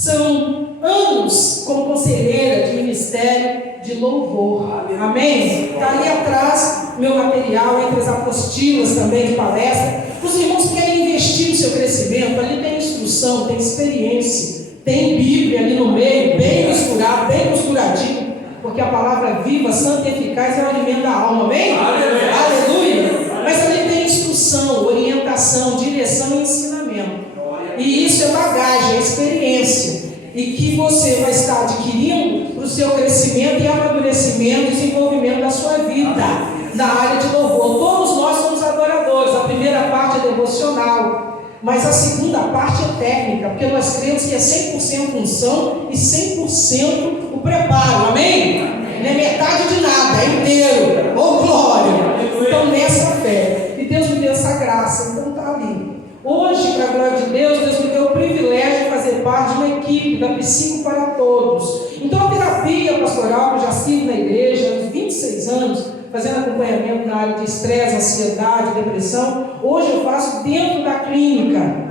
São anos como conselheira de ministério de louvor. Amém? Está ali atrás meu material, entre as apostilas também de palestra. Os irmãos que querem investir no seu crescimento, ali tem instrução, tem experiência, tem Bíblia ali no meio, bem misturado, bem misturadinho, porque a palavra viva, santa e eficaz é o alimento da alma. Amém? Aleluia! Mas ali tem instrução, orientação, direção e ensinamento. E isso é bagagem, é experiência. E que você vai estar adquirindo para o seu crescimento e amadurecimento e desenvolvimento da sua vida na área de louvor. Todos nós somos adoradores. A primeira parte é devocional, mas a segunda parte é técnica, porque nós cremos que é 100% unção e 100% o preparo. Amém? Não é metade de nada, é inteiro. Oh, glória! Então, nessa fé. E Deus me deu essa graça, então está ali. Hoje, para a glória de Deus, Deus me deu o privilégio de fazer parte de uma equipe da Psico para Todos. Então, a terapia pastoral, que eu já sigo na igreja há uns 26 anos, fazendo acompanhamento na área de estresse, ansiedade, depressão, hoje eu faço dentro da clínica.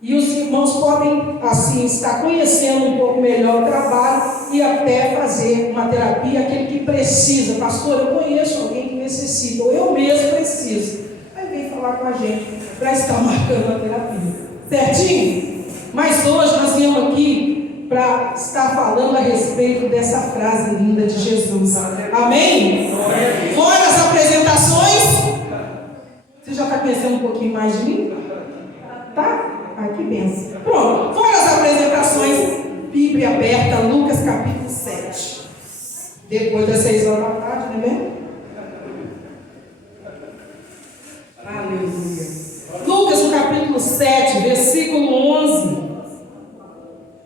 E os irmãos podem, assim, estar conhecendo um pouco melhor o trabalho e até fazer uma terapia, aquele que precisa. Pastor, eu conheço alguém que necessita, ou eu mesmo preciso. Aí vem falar com a gente para estar marcando a terapia. Certinho? Mas hoje nós viemos aqui para estar falando a respeito dessa frase linda de Jesus. Amém? Fora as apresentações, você já está conhecendo um pouquinho mais de mim? Tá? Ai, que benção. Pronto. Fora as apresentações, Bíblia aberta, Lucas capítulo 7. Depois das 6 horas da tarde, não é mesmo? Aleluia. Lucas no capítulo 7, versículo 11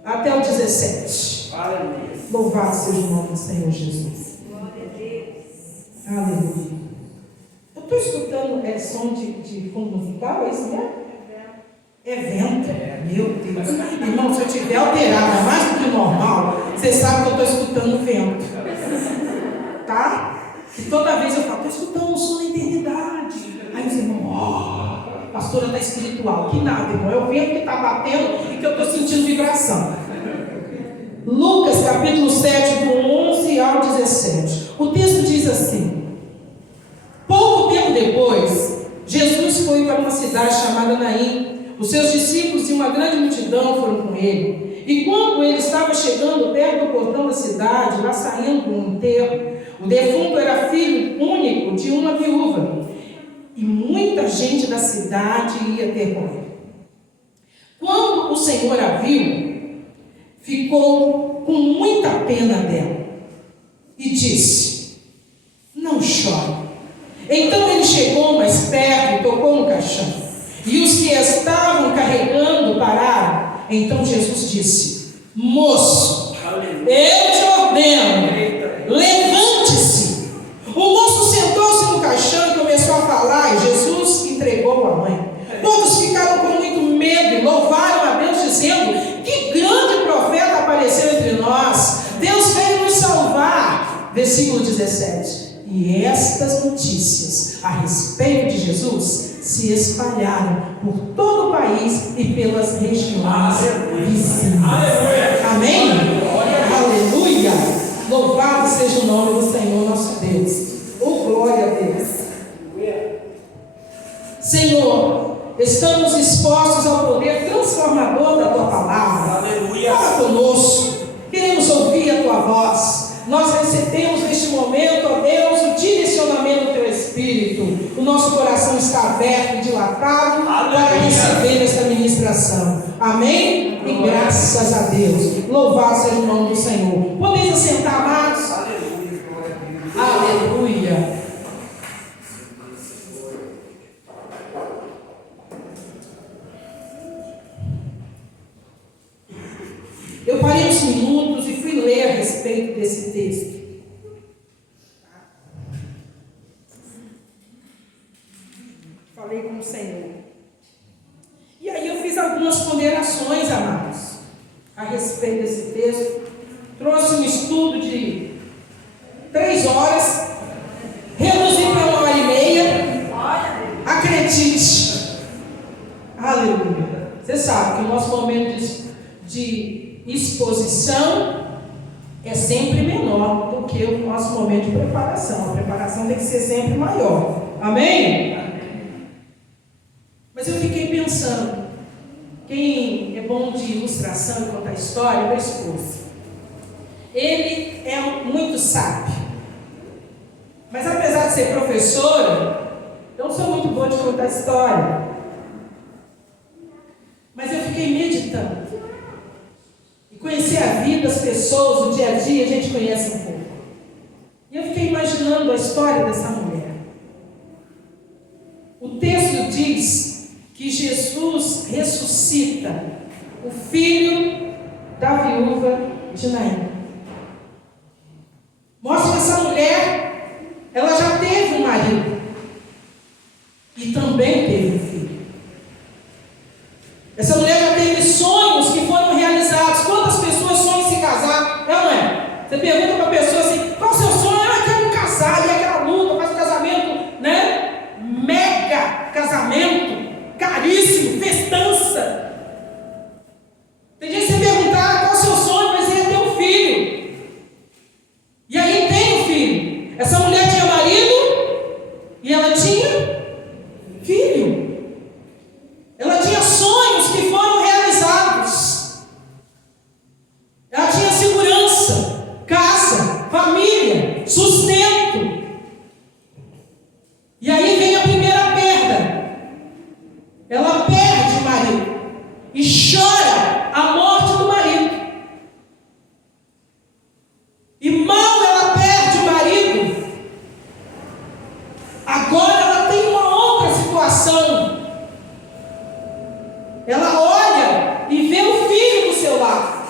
até o 17. Aleluia. Louvado seja o nome do Senhor Jesus. Aleluia. Eu estou escutando som de fundo musical, é isso mesmo? É vento. Meu Deus. Irmão, se eu estiver alterada mais do que normal, você sabe que eu estou escutando vento. Tá? E toda vez eu falo, estou escutando um som da eternidade. Aí os irmãos, a pastora está espiritual. Que nada, irmão. É o vento que está batendo e que eu estou sentindo vibração. Lucas capítulo 7, do 11 ao 17. O texto diz assim: pouco tempo depois, Jesus foi para uma cidade chamada Naim. Os seus discípulos e uma grande multidão foram com ele. E quando ele estava chegando perto do portão da cidade, lá saindo de um enterro, o defunto era filho único de uma viúva. E muita gente da cidade ia ter com ele. Quando o Senhor a viu, ficou com muita pena dela e disse: não chore. Então ele chegou mais perto e tocou no caixão. E os que estavam carregando pararam. Então Jesus disse: moço, eu te ordeno, levante-se. O moço sentou-se no caixão e começou a falar, e Jesus entregou a mãe. Todos ficaram com muito medo e louvaram a Deus, dizendo: que grande profeta apareceu entre nós. Deus veio nos salvar. Versículo 17. E estas notícias a respeito de Jesus se espalharam por todo o país e pelas regiões vizinhas. Amém? Aleluia! Louvado seja o nome do Senhor nosso Deus. Oh, glória a Deus. Senhor, estamos expostos ao poder transformador da Tua palavra. Fala conosco. Queremos ouvir a Tua voz. Nós recebemos neste momento, ó Deus, o direcionamento do Teu Espírito. O nosso coração está aberto e dilatado para receber esta ministração. Amém? E graças a Deus. Louvado seja o nome do Senhor. Podemos assentar, amados? Aleluia. Eu parei uns minutos e fui ler a respeito desse texto. Falei com o Senhor. E aí eu fiz algumas ponderações, amados, a respeito desse texto. Trouxe um estudo de 3 horas, reduzi para 1h30. Acredite. Aleluia. Você sabe que o nosso momento de exposição é sempre menor do que o nosso momento de preparação. A preparação tem que ser sempre maior. Amém? Mas eu fiquei pensando, quem é bom de ilustração e contar história, meu esposo. Ele é muito sábio. Mas apesar de ser professora, eu não sou muito boa de contar história. Mas eu fiquei meditando. E conhecer a vida, as pessoas, o dia a dia, a gente conhece um pouco. E eu fiquei imaginando a história dessa mulher. O texto diz que Jesus ressuscita o filho da viúva de Naim. Mostra que essa mulher, ela já teve um marido. E também teve um filho. Essa mulher já teve sonhos que foram realizados. Quantas pessoas sonham em se casar? É ou não é? Você pergunta para a pessoa assim, qual é o seu sonho? Ah, eu quero me casar. E aquela luta, faz um casamento, né? Mega casamento, caríssimo, festança. Tem gente que você perguntar qual é o seu sonho, mas ele é ter um filho. E aí tem um filho. Essa mulher tinha marido e ela tinha filho. Ela tinha sonhos que foram realizados. Ela tinha segurança, casa, família, sustento. E aí vem a primeira perda. Ela perde o marido e chora a morte do marido. E mal ela perde o marido, agora ela tem uma outra situação. Ela olha e vê o filho do seu lado.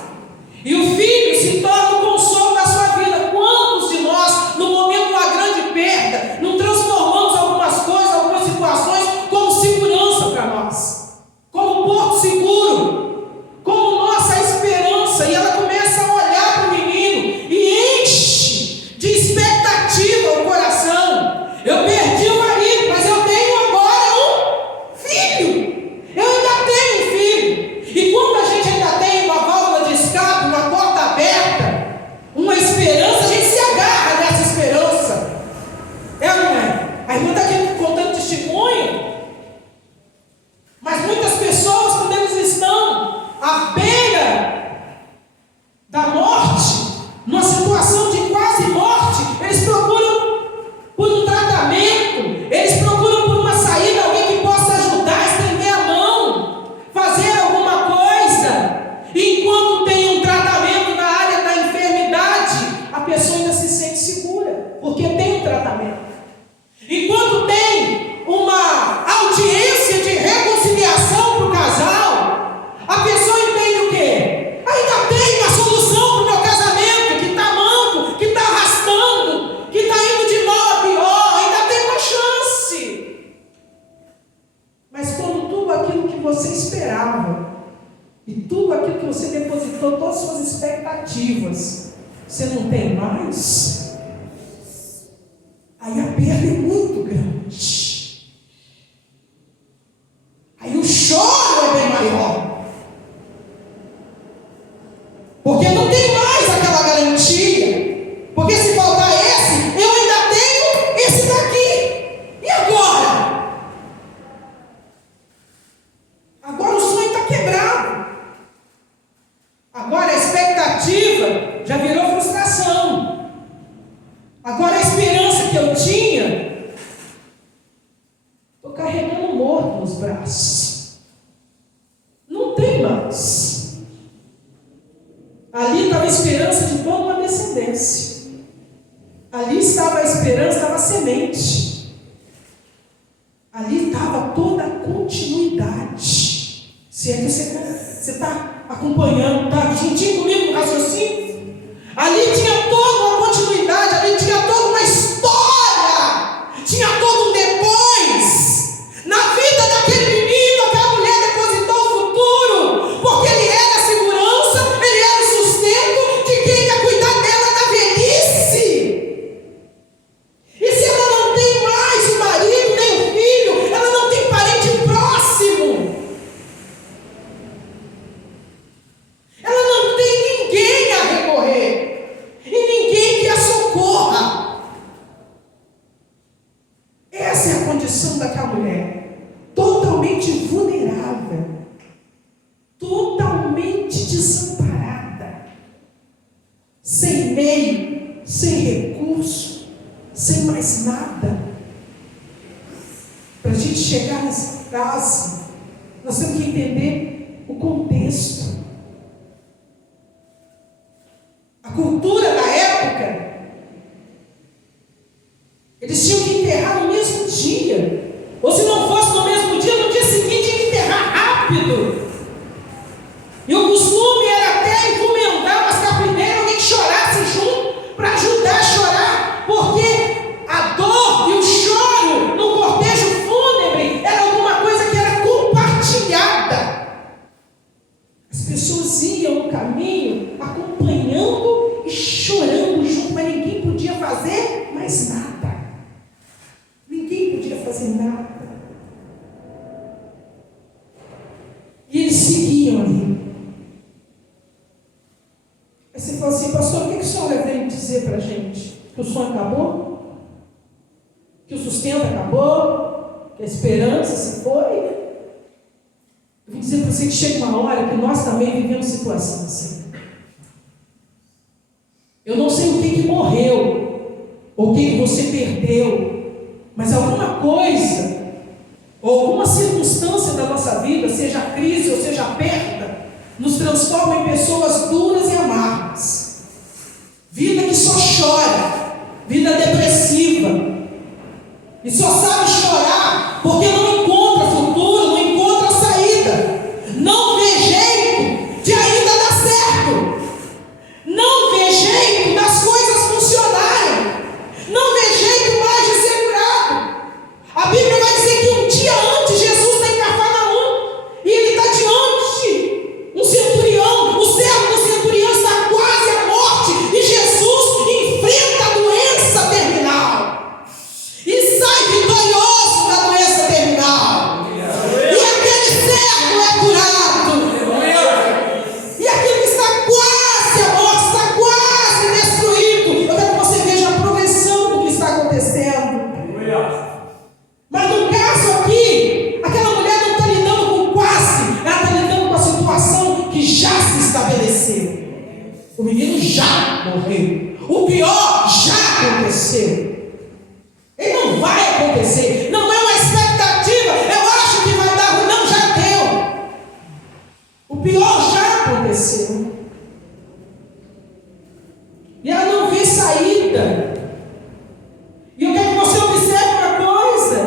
E o filho se torna o consolo da sua vida. Quantos de nós, no momento de uma grande perda, não transformamos algumas coisas, algumas situações, como segurança para nós? Como porto seguro? Como nossa esperança? E ela começa a olhar para o menino e enche de expectativa o coração. Eu perdi o marido, mas eu tenho agora um filho. Eu ainda tenho um filho. E quando a gente ainda tem uma válvula de escape, uma porta aberta, uma esperança, a gente se agarra nessa esperança. É ou não é? A irmã está aqui contando testemunho. Mas muitas pessoas, quando eles estão à beira da morte, numa situação de quase morte, eles procuram por um tratamento, eles procuram por uma saída, alguém que possa ajudar, estender a mão, fazer alguma coisa. E enquanto tem um tratamento na área da enfermidade, a pessoa ainda se sente segura, porque tem um tratamento. Enquanto tem uma audiência de reconciliação para o casal, a pessoa entende o quê? Ainda tem uma solução para o meu casamento, que está manco, que está arrastando, que está indo de mal a pior, ainda tem uma chance. Mas quando tudo aquilo que você esperava, e tudo aquilo que você depositou, todas as suas expectativas, você não tem mais, aí a perda é muito grande. Aí o choro é bem maior. Porque não tem mais aquela garantia. Porque se faltar esse, eu ainda tenho esse daqui. E agora? Agora o sonho está quebrado. Agora a expectativa já virou frustração. Agora a esperança que eu tinha, estou carregando um morto nos braços. Não tem mais. Ali estava a esperança de toda uma descendência. Ali estava a esperança, estava a semente. Ali estava toda a continuidade. Se é que você está acompanhando, está juntinho comigo no raciocínio? Ali tinha toda uma continuidade, ali tinha toda uma história, tinha todo um depois. Na vida daquele menino, aquela mulher depositou o futuro, porque ele era a segurança, ele era o sustento de quem ia cuidar dela na velhice. E se ela não tem mais o marido, nem o filho, ela não tem parente próximo, ela não tem temos que entender o contexto. A cultura da época, eles tinham que enterrar no mesmo dia. Ou se não fosse no mesmo dia, no dia seguinte tinha que enterrar rápido. E o costume era até encomendar umas capineiras, alguém que chorasse junto, para ajudar a chorar, porque a dor e o choro no cortejo fúnebre era alguma coisa que era compartilhada. As pessoas iam no caminho acompanhando e chorando junto, mas ninguém podia fazer mais nada. Ninguém podia fazer nada. E eles seguiam ali. Aí você fala assim: pastor, o que a senhora veio dizer para a gente? Que o sonho acabou? Que o sustento acabou? Que a esperança se foi? Eu vim dizer para você que chega uma hora que nós também vivemos situações assim. Eu não sei o que morreu, ou o que você perdeu, mas alguma coisa, ou alguma circunstância da nossa vida, seja crise ou seja perda, nos transforma em pessoas duras e amargas. Vida que só chora, vida depressiva, e só sabe chorar porque não encontra futuro, não encontra saída, não vê jeito de ainda dar certo, não vê jeito das coisas funcionarem, não vê jeito mais de ser curado. A Bíblia vai dizer que um dia antes Jesus está em Cafarnaum e ele está diante um centurião, o servo do centurião está quase à morte e Jesus enfrenta a doença terminal e sai vitorioso da doença terminal. E aquele servo é curado. E aquele que está quase à morte, está quase destruído. Eu quero que você veja a progressão do que está acontecendo. Mas no caso aqui, aquela mulher não está lidando com quase, ela está lidando com a situação que já se estabeleceu. O menino já morreu. O pior já aconteceu. Ele não vai acontecer. Não é uma expectativa. Eu acho que vai dar ruim. Não, já deu. O pior já aconteceu. E ela não vê saída. E eu quero que você observe uma coisa.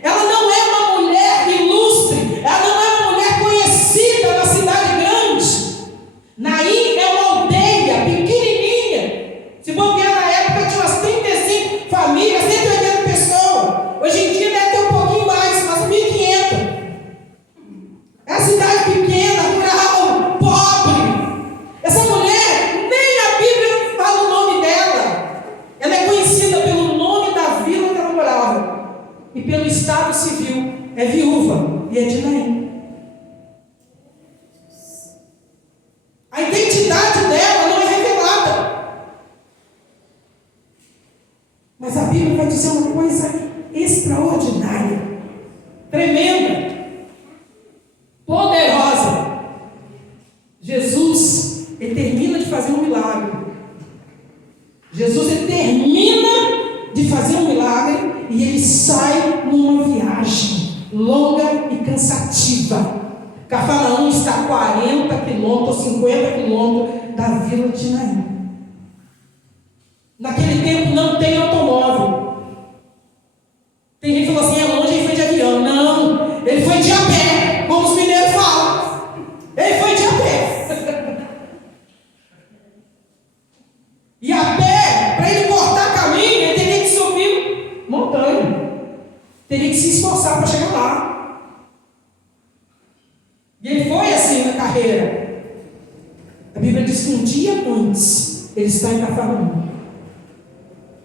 Ela não é uma mulher ilustre. Ela não é uma mulher conhecida na cidade grande. Naim é uma aldeia pequenininha. Se bobear na época tinha umas 35 famílias, 180 pessoas. Hoje em dia deve ter um pouquinho mais, umas 1.500. É uma cidade pequena, rural, pobre. Essa mulher, nem a Bíblia fala o nome dela. Ela é conhecida pelo nome da vila que ela morava e pelo estado civil. É viúva e é de Naim. A identidade dela não é revelada. Mas a Bíblia vai dizer uma coisa extraordinária, tremenda, poderosa. Jesus, ele termina de fazer um milagre. Jesus, ele termina de fazer um milagre e ele sai numa viagem longa e cansativa. Cafarnaum está a 40 quilômetros, 50 quilômetros da vila de Naim. Naquele tempo não tem automóvel. Tem gente que falou assim: é longe, ele foi de avião. Não, ele foi de a pé, como os mineiros falam. Ele foi de a pé. E a pé, para ele cortar caminho, ele teria que subir montanha. Teria que se esforçar para chegar lá. E ele foi assim na carreira. A Bíblia diz que um dia antes ele está em Cafarnaum.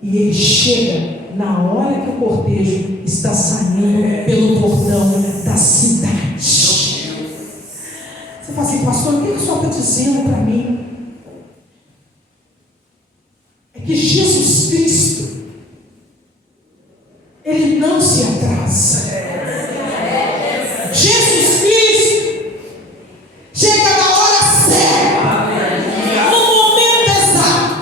E ele chega na hora que o cortejo está saindo pelo portão da cidade. Você fala assim: pastor, o que o senhor está dizendo para mim? É que Jesus Cristo, ele não se atrasa. Jesus Cristo chega na hora certa, no momento exato.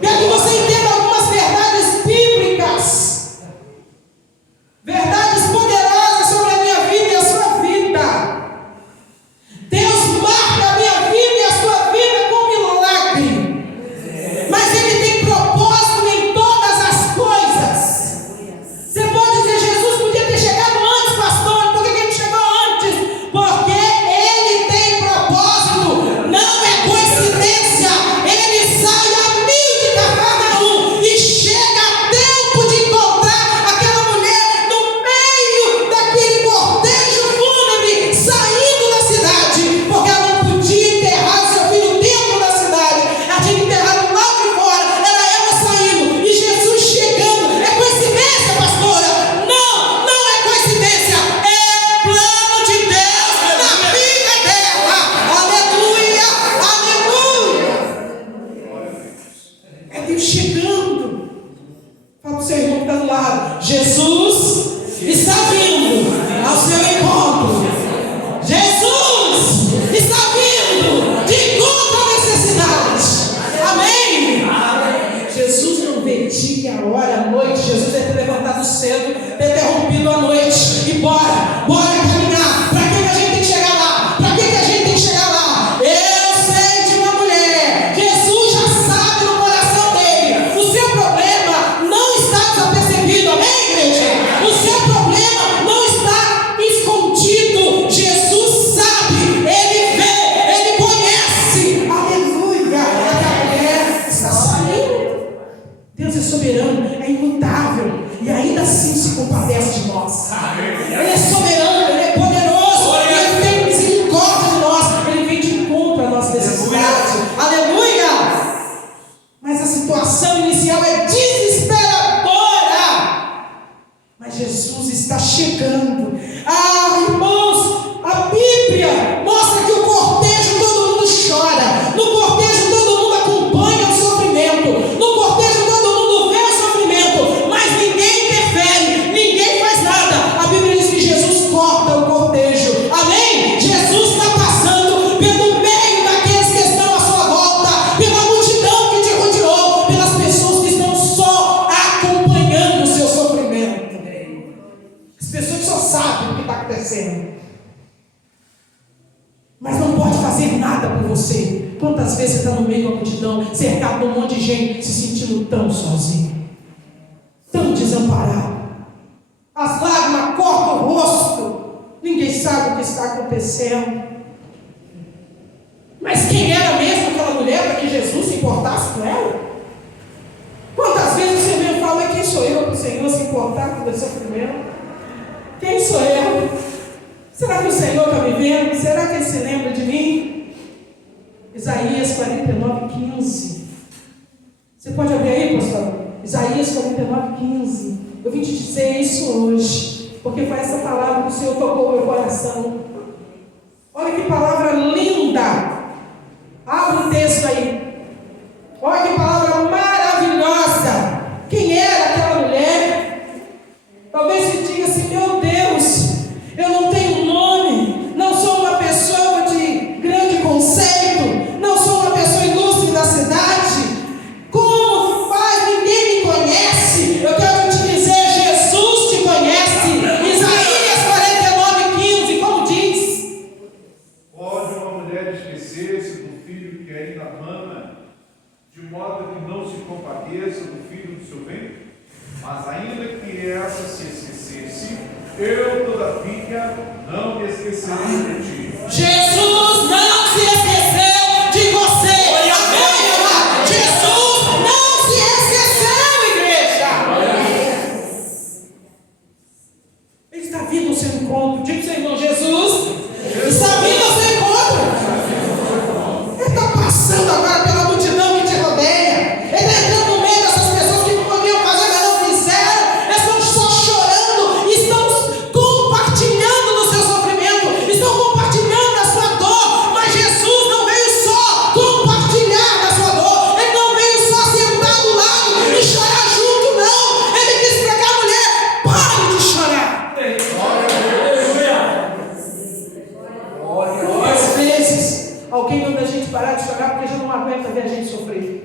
Quero que você entenda algumas verdades bíblicas, verdades poderosas sobre a minha vida e a sua vida. soberano, é imutável, e ainda assim se compadece de nós. Ele é soberano, Ele é poderoso, Ele tem misericórdia de nós, Ele vem de encontro à nossa necessidade. Aleluia! Mas a situação inicial é desesperadora. Mas Jesus está chegando. Irmãos, a Bíblia mostra que o cortejo todo mundo chora. No cortejo todo mundo acompanha o sofrimento. No cortejo todo mundo vê o sofrimento. Mas ninguém interfere, ninguém faz nada. A Bíblia diz que Jesus corta o cortejo. Amém? Jesus está passando pelo meio daqueles que estão à sua volta, pela multidão que te rodeou, pelas pessoas que estão só acompanhando o seu sofrimento. As pessoas que só sabem o que está acontecendo, mas não pode fazer nada por você. Quantas vezes você está no meio da multidão, cercado de um monte de gente, se sentindo tão sozinho, tão desamparado, as lágrimas cortam o rosto, ninguém sabe o que está acontecendo. Mas quem era mesmo aquela mulher para que Jesus se importasse com ela? Quantas vezes você vem e fala: quem sou eu para o Senhor se importar com o sofrimento? Quem sou eu? Será que o Senhor está me vendo? Será que Ele se lembra de mim? Isaías 49:15. Você pode abrir aí, pastor? Isaías 49:15. Eu vim te dizer isso hoje, porque foi essa palavra que o Senhor tocou no meu coração. Olha que palavra linda. Abre o texto aí. Olha que palavra maravilhosa. Quem era aquela mulher? Talvez você diga assim: meu Deus, eu não tenho nome, não sou uma pessoa de grande conceito, não sou uma pessoa ilustre da cidade. Como faz? Ninguém me conhece. Eu quero te dizer: Jesus te conhece. Isaías 49:15, como diz? Pode uma mulher esquecer-se do filho que ainda mama, de modo que não se compadeça do filho do seu ventre? Mas ainda que essa se esquecesse, eu todavia não me esquecerei de ti. Jesus não se esqueceu de você. Amém, amado? Jesus não se esqueceu, igreja. Ele está vindo ao seu encontro. Diga para o seu irmão: Jesus está vindo ao seu encontro. Ele está passando agora pela multidão que te rodeia. Ele está entrando no meio dessas pessoas que não podiam fazer, mas não fizeram. Eles estão só chorando, estão compartilhando do seu sofrimento, estão compartilhando da sua dor. Mas Jesus não veio só compartilhar da sua dor. Ele não veio só sentar do lado e chorar junto, não. Ele disse para aquela mulher: pare de chorar. Às vezes alguém manda a gente parar de chorar porque já não aguenta ver a gente sofrer.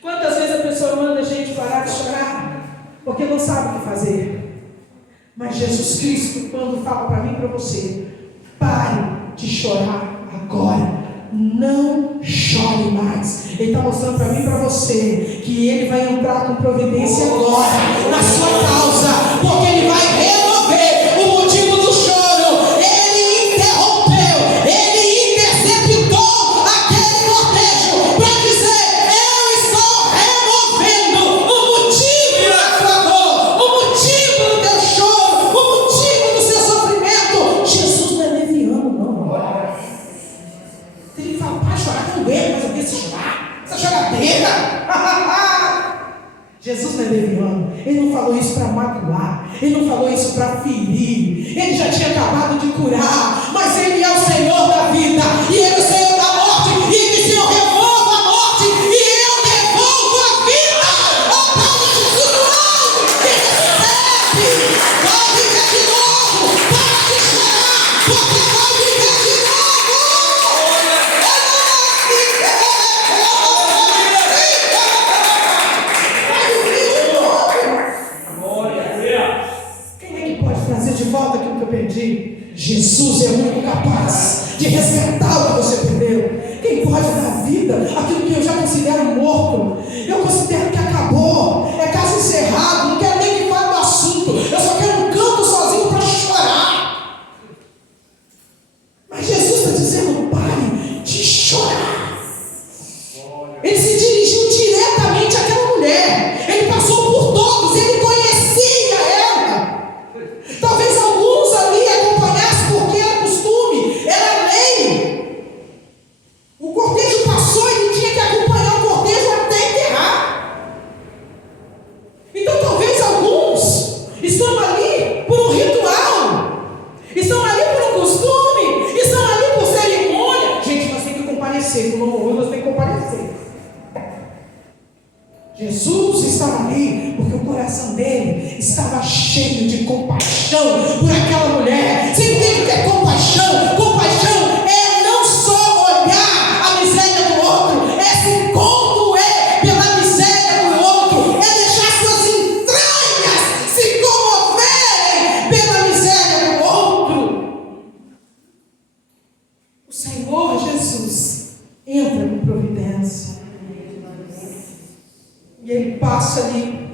Quantas vezes a pessoa manda a gente parar de chorar porque não sabe o que fazer? Mas Jesus Cristo, quando fala para mim e para você: pare de chorar agora, não chore mais. Ele está mostrando para mim e para você que Ele vai entrar com providência agora na sua causa, porque Ele vai resolver o motivo do choro. Ele interrompeu, Ele interceptou aquele cortejo para dizer: eu estou removendo o motivo da sua dor, o motivo do teu choro, o motivo do seu sofrimento. Jesus não é leviano, não. Tem que falar: pai, chorar não aguento, mas eu quero chorar. Essa choradeira. Jesus não é leviano. Ele não falou isso para magoar, Ele não falou isso para ferir. Ele já tinha acabado de curar, mas Ele é o Senhor da vida, e Ele é o Senhor da morte, e Ele disse: eu revolvo a morte e eu devolvo a vida. Ó Paulo de João, que recebe, vai viver de novo. Para de chorar, porque vai viver de novo. Quem é que pode trazer de volta aquilo que eu perdi? Jesus é o único capaz de resgatar o comparecer. Quando morreu, nós temos que comparecer. Jesus estava ali porque o coração dele estava cheio de compaixão por aquela mulher. Você entende o que é compaixão? Compaixão é não só olhar a miséria do outro, é se condoer pela miséria do outro, é deixar suas entranhas se comoverem pela miséria do outro. O Senhor Jesus entra com providência. E ele passa ali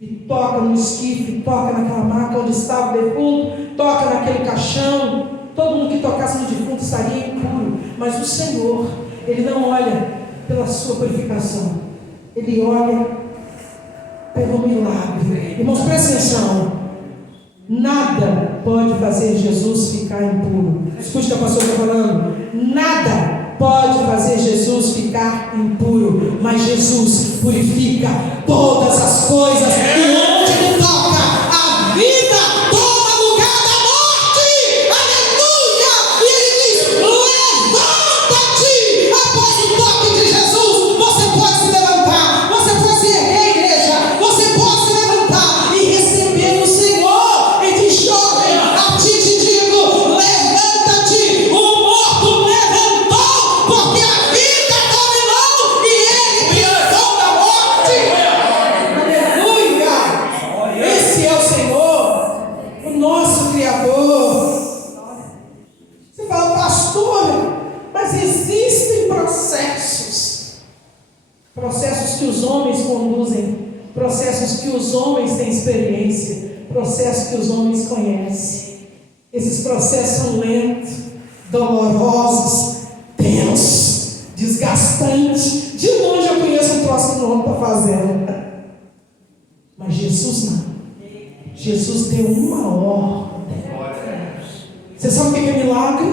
e toca no esquife, toca naquela maca onde estava o defunto, toca naquele caixão. Todo mundo que tocasse no defunto estaria impuro. Mas o Senhor, ele não olha pela sua purificação, ele olha pelo milagre. Irmãos, presta atenção. Nada pode fazer Jesus ficar impuro. Escute o que a pastora está falando. Nada pode fazer Jesus ficar impuro, mas Jesus purifica todas as coisas, e onde ele toca, a vida toma lugar da morte. Aleluia! E ele diz: levanta-te. Após o toque de Jesus, você pode se levantar, você pode se erguer, igreja, você pode se levantar e receber o Senhor. E diz: jovem, a ti te digo, levanta-te. O morto levantou, porque a vida dominou e ele venceu da morte. Aleluia! Esse é o Senhor, o nosso Criador. Você fala: pastor, mas existem processos que os homens conduzem, processos que os homens têm experiência, processos que os homens conhecem. Esses processos são lentos, dolorosos, tensos, desgastantes. De longe eu conheço um troço que o homem está fazendo. Mas Jesus não. Jesus deu uma ordem. Você sabe o que é milagre?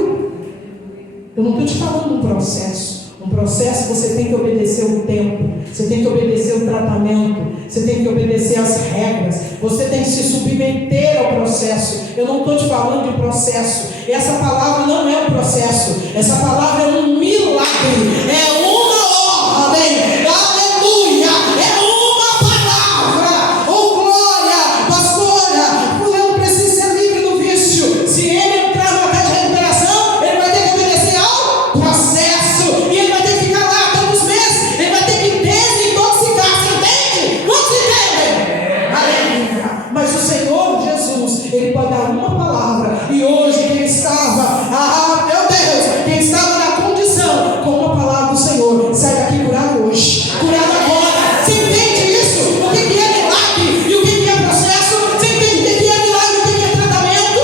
Eu não estou te falando de um processo. Um processo você tem que obedecer o tempo, você tem que obedecer o tratamento, você tem que obedecer as regras, você tem que se submeter ao processo. Eu não estou te falando de processo. Essa palavra não é um processo, essa palavra é um milagre, é uma ordem. Aleluia! É uma palavra. Oh glória! Pastora, fulano precisa ser livre do vício. Se ele entrar na casa de recuperação, ele vai ter que obedecer ao processo, e ele vai ter que ficar lá tantos meses, ele vai ter que desintoxicar. Você entende? Quantos entendem? Aleluia! Mas o Senhor Jesus, ele pode dar uma palavra, e hoje quem estava, meu Deus, quem estava na condição com uma palavra do Senhor, sai daqui curado hoje, curado agora. Você entende isso? O que é milagre e o que é processo? Você entende o que é milagre e o que é tratamento?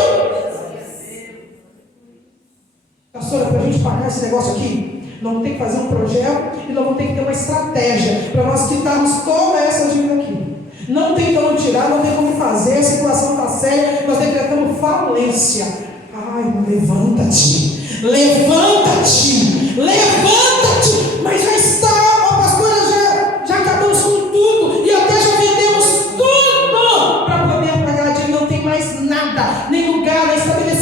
Pastora, para a gente pagar esse negócio aqui, nós vamos ter que fazer um projeto e nós vamos ter que ter uma estratégia para nós quitarmos toda essa dívida aqui. Não tem como tirar, não tem como fazer, a situação está séria, nós decretamos falência. Ai, levanta-te, levanta-te, levanta-te. Mas já está, ó pastora, já acabamos com tudo, e até já vendemos tudo para poder pagar a dívida. Não tem mais nada, nem lugar, nem estabelecimento